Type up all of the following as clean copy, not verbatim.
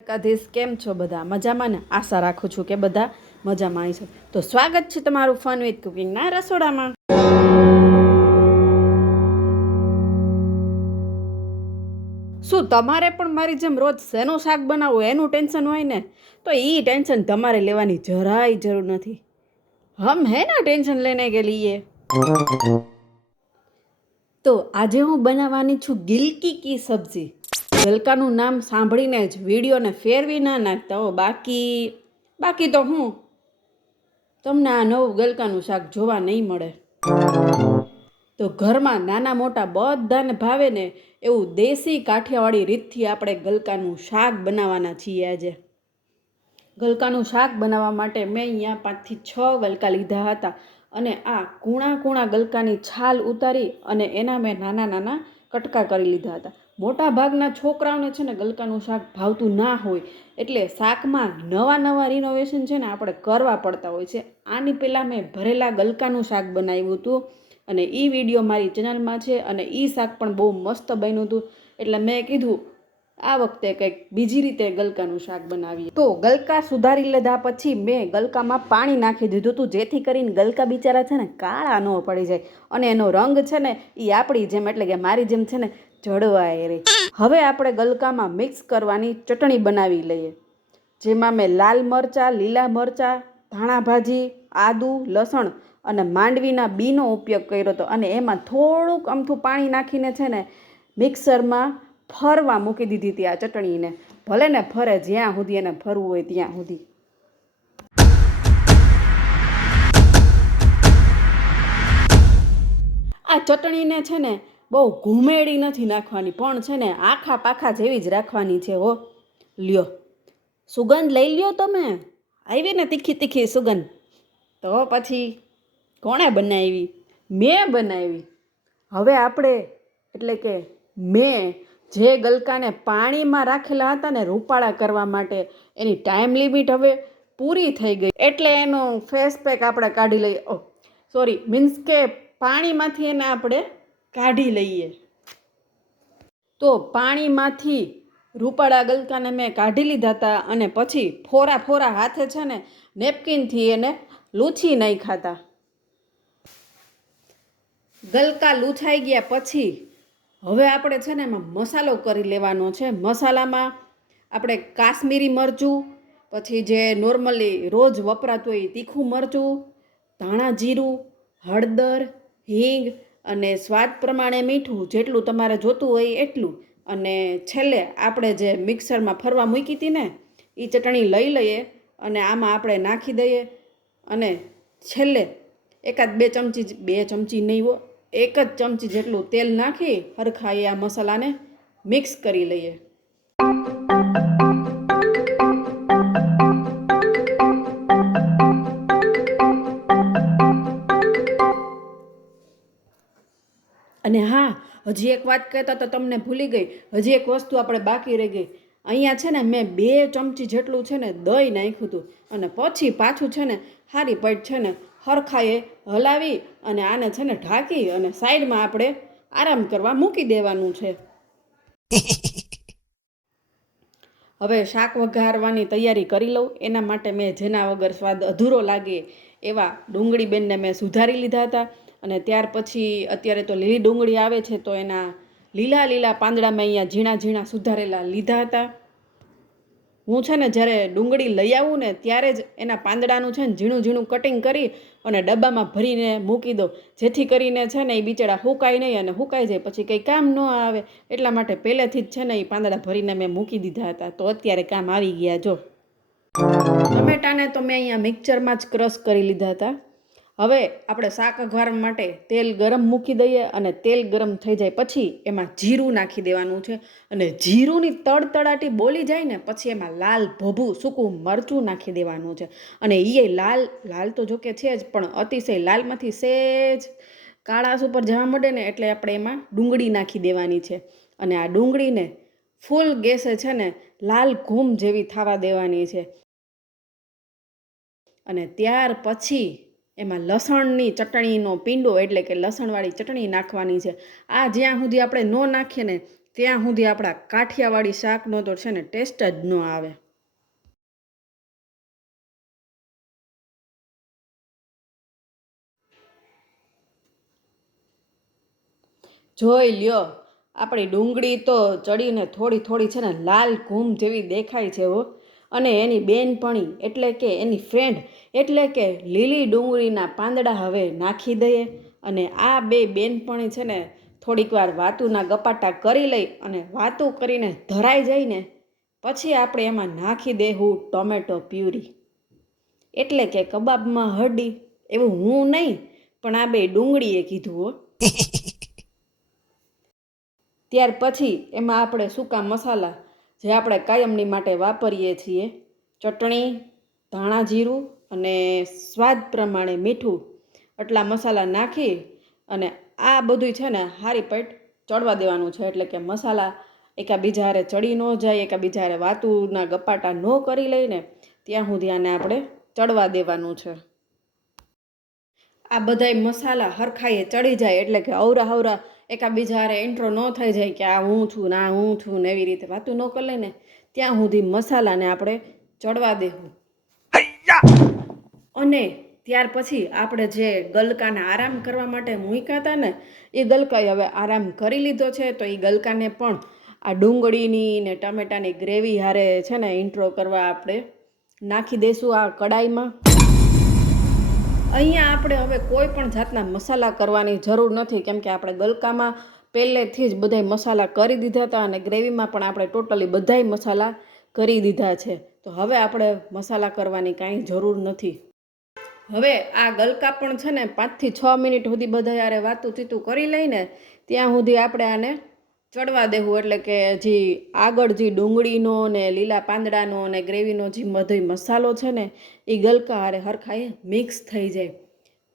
દ્વારકાધીશ કેમ છો બધા મજામાં ને? આશા રાખું છું કે બધા મજામાં છે. તો સ્વાગત છે તમારું ફન વિથ કુકિંગના રસોડામાં. શું તમારે પણ મારી જેમ રોજ શેનું શાક બનાવવું એનું ટેન્શન હોય ને? તો એ ટેન્શન તમારે લેવાની જરાય જરૂર નથી. હમ હે ના ટેન્શન લેને કે લીએ. તો આજે હું બનાવવાની છું ગિલકી કી સબ્જી. ગલકાનું નામ સાંભળીને જ વિડીયોને ફેરવી ના નાખતા હો. બાકી તો હું તમને આ નવું ગલકાનું શાક જોવા નહીં મળે. તો ઘરમાં નાના મોટા બધાને ભાવે ને એવું દેશી કાઠિયાવાડી રીતથી આપણે ગલકાનું શાક બનાવવાના છીએ આજે. ગલકાનું શાક બનાવવા માટે મેં અહીંયા 5 થી 6 ગલકા લીધા હતા અને આ કૂણા ગલકાની છાલ ઉતારી અને એના મેં નાના નાના કટકા કરી લીધા હતા. મોટા ભાગના છોકરાઓને છે ને ગલકાનું શાક ભાવતું ના હોય એટલે શાકમાં નવા રિનોવેશન છે ને આપણે કરવા પડતા હોય છે. આની પહેલાં મેં ભરેલા ગલકાનું શાક બનાવ્યું હતું અને એ વિડીયો મારી ચેનલમાં છે અને એ શાક પણ બહુ મસ્ત બન્યું હતું. એટલે મેં કીધું આ વખતે કંઈક બીજી રીતે ગલકાનું શાક બનાવીએ. તો ગલકા સુધારી લીધા પછી મેં ગલકામાં પાણી નાખી દીધું હતું જેથી કરીને ગલકા બિચારા છે ને કાળા ન પડી જાય અને એનો રંગ છે ને એ આપણી જેમ એટલે કે મારી જેમ છે ને જળવાય રહે. હવે આપણે ગલકામાં મિક્સ કરવાની ચટણી બનાવી લઈએ. જેમાં મેં લાલ મરચાં, લીલા મરચાં, ધાણા ભાજી, આદુ, લસણ અને માંડવીના બીનો ઉપયોગ કર્યો હતો અને એમાં થોડુંક અમથું પાણી નાખીને છે ને મિક્સરમાં ફરવા મૂકી દીધી હતી આ ચટણીને. ભલે ને ફરે જ્યાં સુધી એને ફરવું હોય ત્યાં સુધી. આ ચટણીને છે ને બહુ ઘૂમેડી નથી નાખવાની પણ છે ને આખા પાખા જેવી જ રાખવાની છે હો. લ્યો સુગંધ લઈ લ્યો તમે. આવી ને તીખી સુગંધ. તો પછી કોણે બનાવી? મેં બનાવી. હવે આપણે એટલે કે મેં જે ગલકાને પાણીમાં રાખેલા હતા ને રૂપાળા કરવા માટે એની ટાઈમ લિમિટ હવે પૂરી થઈ ગઈ એટલે એનો ફેસ પેક આપણે કાઢી લઈએ. મીન્સ કે પાણીમાંથી એને આપણે કાઢી લઈએ. તો પાણીમાંથી રૂપાળા ગલકાને મેં કાઢી લીધા હતા અને પછી ફોરા હાથે છે ને નેપકિનથી એને લૂછી નાખ્યા હતા. ગલકા લૂછાઈ ગયા પછી હવે આપણે છે ને એમાં મસાલો કરી લેવાનો છે. મસાલામાં આપણે કાશ્મીરી મરચું, પછી જે નોર્મલી રોજ વપરાતું હોય તીખું મરચું, ધાણા જીરું, હળદર, હિંગ અને સ્વાદ પ્રમાણે મીઠું જેટલું તમારે જોતું હોય એટલું. અને છેલ્લે આપણે જે મિક્સરમાં ફરવા મૂકી હતી ને એ ચટણી લઈ લઈએ અને આમાં આપણે નાખી દઈએ અને છેલ્લે એકાદ 2 ચમચી નહીં હો, 1 જ ચમચી જેટલું તેલ નાખી હરખાઈ આ મસાલાને મિક્સ કરી લઈએ. અને હા, હજી એક વાત કહેતા તો તમને ભૂલી ગઈ. હજી એક વસ્તુ આપણે બાકી રહી ગઈ. અહીંયા છે ને મેં 2 ચમચી જેટલું છે ને દહીં નાખ્યું હતું અને પછી પાછું છે ને હારી પટ છે ને હરખાએ હલાવી અને આને છે ને ઢાંકી અને સાઈડમાં આપણે આરામ કરવા મૂકી દેવાનું છે. હવે શાક વઘારવાની તૈયારી કરી લઉં. એના માટે મેં જેના વગર સ્વાદ અધૂરો લાગે એવા ડુંગળી બેનને મેં સુધારી લીધા હતા અને ત્યાર પછી અત્યારે તો લીલી ડુંગળી આવે છે તો એના લીલા પાંદડા મેં અહીંયા ઝીણા સુધારેલા લીધા હતા. હું છે ને જ્યારે ડુંગળી લઈ આવું ને ત્યારે જ એના પાંદડાનું છે ને ઝીણું કટિંગ કરી અને ડબ્બામાં ભરીને મૂકી દઉં જેથી કરીને છે ને એ બિચારા હુકાય નહીં અને હુકાઈ જાય પછી કંઈ કામ ન આવે એટલા માટે પહેલેથી જ છે ને એ પાંદડા ભરીને મેં મૂકી દીધા હતા. તો અત્યારે કામ આવી ગયા. જો ટમેટાને તો મેં અહીંયા મિક્સરમાં જ ક્રશ કરી લીધા હતા. હવે આપણે શાક વઘારવા માટે તેલ ગરમ મૂકી દઈએ અને તેલ ગરમ થઈ જાય પછી એમાં જીરું નાખી દેવાનું છે અને જીરુંની તડતડાટી બોલી જાય ને પછી એમાં લાલ ભભું સૂકું મરચું નાખી દેવાનું છે. અને એ લાલ તો જોકે છે જ પણ અતિશય લાલમાંથી સેજ કાળાશ ઉપર જવા મળે ને એટલે આપણે એમાં ડુંગળી નાખી દેવાની છે અને આ ડુંગળીને ફૂલ ગેસે છે ને લાલ ઘૂમ જેવી થવા દેવાની છે. અને ત્યાર પછી એમાં લસણની ચટણીનો પીંડો એટલે કે લસણવાળી ચટણી નાખવાની છે. આ જ્યાં સુધી આપણે ન નાખીએ ને ત્યાં સુધી આપણા કાઠિયાવાડી શાકનો તો છે ને ટેસ્ટ જ ન આવે. જોઈ લ્યો, આપણી ડુંગળી તો ચડીને થોડી થોડી છે ને લાલ ઘૂમ જેવી દેખાય છે હો. અને એની બેનપણી એટલે કે એની ફ્રેન્ડ એટલે કે લીલી ડુંગળીના પાંદડા હવે નાખી દઈએ. અને આ બે બેનપણી છે ને થોડીક વાર વાતુના ગપાટા કરી લઈ અને વાતું કરીને ધરાઈ જઈને પછી આપણે એમાં નાખી દેવું ટોમેટો પ્યુરી. એટલે કે કબાબમાં હરડી એવું હું નહીં, પણ આ બે ડુંગળીએ કીધું હો. ત્યાર પછી એમાં આપણે સૂકા મસાલા જે આપણે કાયમની માટે વાપરીએ છીએ, ચટણી, ધાણા જીરું અને સ્વાદ પ્રમાણે મીઠું, આટલા મસાલા નાખી અને આ બધું છે ને હારી પેટ ચડવા દેવાનું છે. એટલે કે મસાલા એકાબીજા હારે ચડી ન જાય, એકાબીજા હારે વાતુના ગપાટા ન કરી લઈને ત્યાં સુધી આને આપણે ચડવા દેવાનું છે. આ બધાય મસાલા હરખાઈએ ચડી જાય એટલે કે અવરા હવરા એકાબીજા હારે ઇન્ટ્રો ન થઈ જાય કે આ હું છું ને આ હું છું ને એવી રીતે વાતું ન કરી લઈને ત્યાં સુધી મસાલાને આપણે ચડવા દેવું. અને ત્યાર પછી આપણે જે ગલકાને આરામ કરવા માટે મૂક્યા હતા ને એ ગલકાએ હવે આરામ કરી લીધો છે. તો એ ગલકાને પણ આ ડુંગળીની ને ટમેટાની ગ્રેવી હારે છે ને ઇન્ટ્રો કરવા આપણે નાખી દઈશું આ કડાઈમાં. અહીંયા આપણે હવે કોઈ પણ જાતના મસાલા કરવાની જરૂર નથી, કેમ કે આપણે ગલકામાં પહેલેથી જ બધાય મસાલા કરી દીધા હતા અને ગ્રેવીમાં પણ આપણે ટોટલી બધાય મસાલા કરી દીધા છે. તો હવે આપણે મસાલા કરવાની કાંઈ જરૂર નથી. હવે આ ગલકા પણ છે ને 5 થી 6 મિનિટ સુધી બધા યારે વાતું ચીતું કરી લઈને ત્યાં સુધી આપણે આને ચડવા દેવું. એટલે કે જે આગળ જે ડુંગળીનો ને લીલા પાંદડાનો ને ગ્રેવીનો જે બધો મસાલો છે ને એ ગલકા હારે હરખાએ મિક્સ થઈ જાય.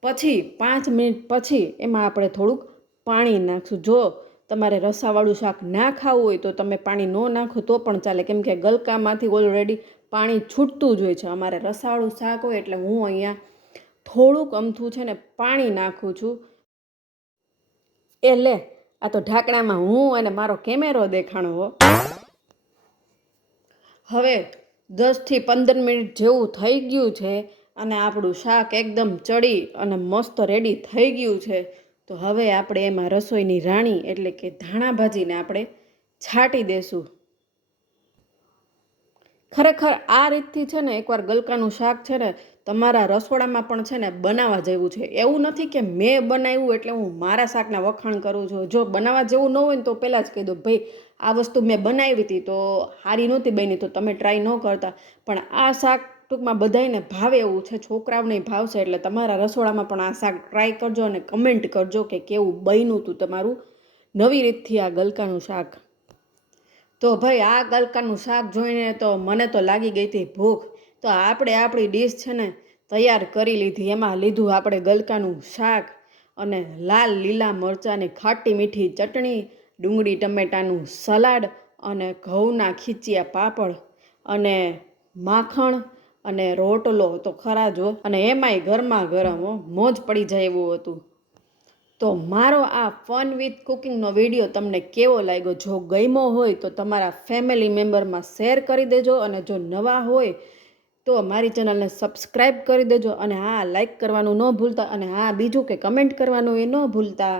પછી 5 મિનિટ પછી એમાં આપણે થોડુંક પાણી નાખશું. જો તમારે રસાવાળું શાક ના ખાવું હોય તો તમે પાણી ન નાખો તો પણ ચાલે, કેમ કે ગલકામાંથી ઓલરેડી પાણી છૂટતું જ હોય છે. અમારે રસાવાળું શાક હોય એટલે હું અહીંયા થોડુંક અમથું છે ને પાણી નાખું છું. એટલે આ તો ઢાંકણામાં હું અને મારો કેમેરો દેખાણો હો. હવે 10 થી 15 મિનિટ જેવું થઈ ગયું છે અને આપણું શાક એકદમ ચડી અને મસ્ત રેડી થઈ ગયું છે. તો હવે આપણે એમાં રસોઈની રાણી એટલે કે ધાણા ભાજીને આપણે છાંટી દેશું. ખરેખર આ રીતથી છે ને એકવાર ગલકાનું શાક છે ને તમારા રસોડામાં પણ છે ને બનાવવા જેવું છે. એવું નથી કે મેં બનાવ્યું એટલે હું મારા શાકના વખાણ કરું છું. જો બનાવવા જેવું ન હોય ને તો પહેલાં જ કહી દો, ભાઈ આ વસ્તુ મેં બનાવી હતી તો સારી નહોતી બની તો તમે ટ્રાય ન કરતા. પણ આ શાક ટૂંકમાં બધાને ભાવે એવું છે, છોકરાઓને ભાવશે. એટલે તમારા રસોડામાં પણ આ શાક ટ્રાય કરજો અને કમેન્ટ કરજો કે કેવું બન્યું હતું તમારું નવી રીતથી આ ગલકાનું શાક. તો ભાઈ આ ગલકાનું શાક જોઈને તો મને તો લાગી ગઈ હતી ભૂખ. તો આપણે આપણી ડીશ છે ને તૈયાર કરી લીધી. એમાં લીધું આપણે ગલકાનું શાક અને લાલ લીલા મરચાંની ખાટી મીઠી ચટણી, ડુંગળી ટમેટાનું સલાડ અને ઘઉંના ખીચિયા પાપડ અને માખણ અને રોટલો તો ખરા જો, અને એમાંય ગરમા ગરમ મોજ પડી જાય એવું હતું. તો મારો આ ફન વિથ કુકિંગનો વિડીયો તમને કેવો લાગ્યો? જો ગમ્યો હોય તો તમારા ફેમિલી મેમ્બરમાં શેર કરી દેજો, અને જો નવા હોય તો મારી ચેનલને સબસ્ક્રાઈબ કરી દેજો. અને હા, લાઈક કરવાનું ન ભૂલતા, અને હા બીજું કે કમેન્ટ કરવાનું એ ન ભૂલતા.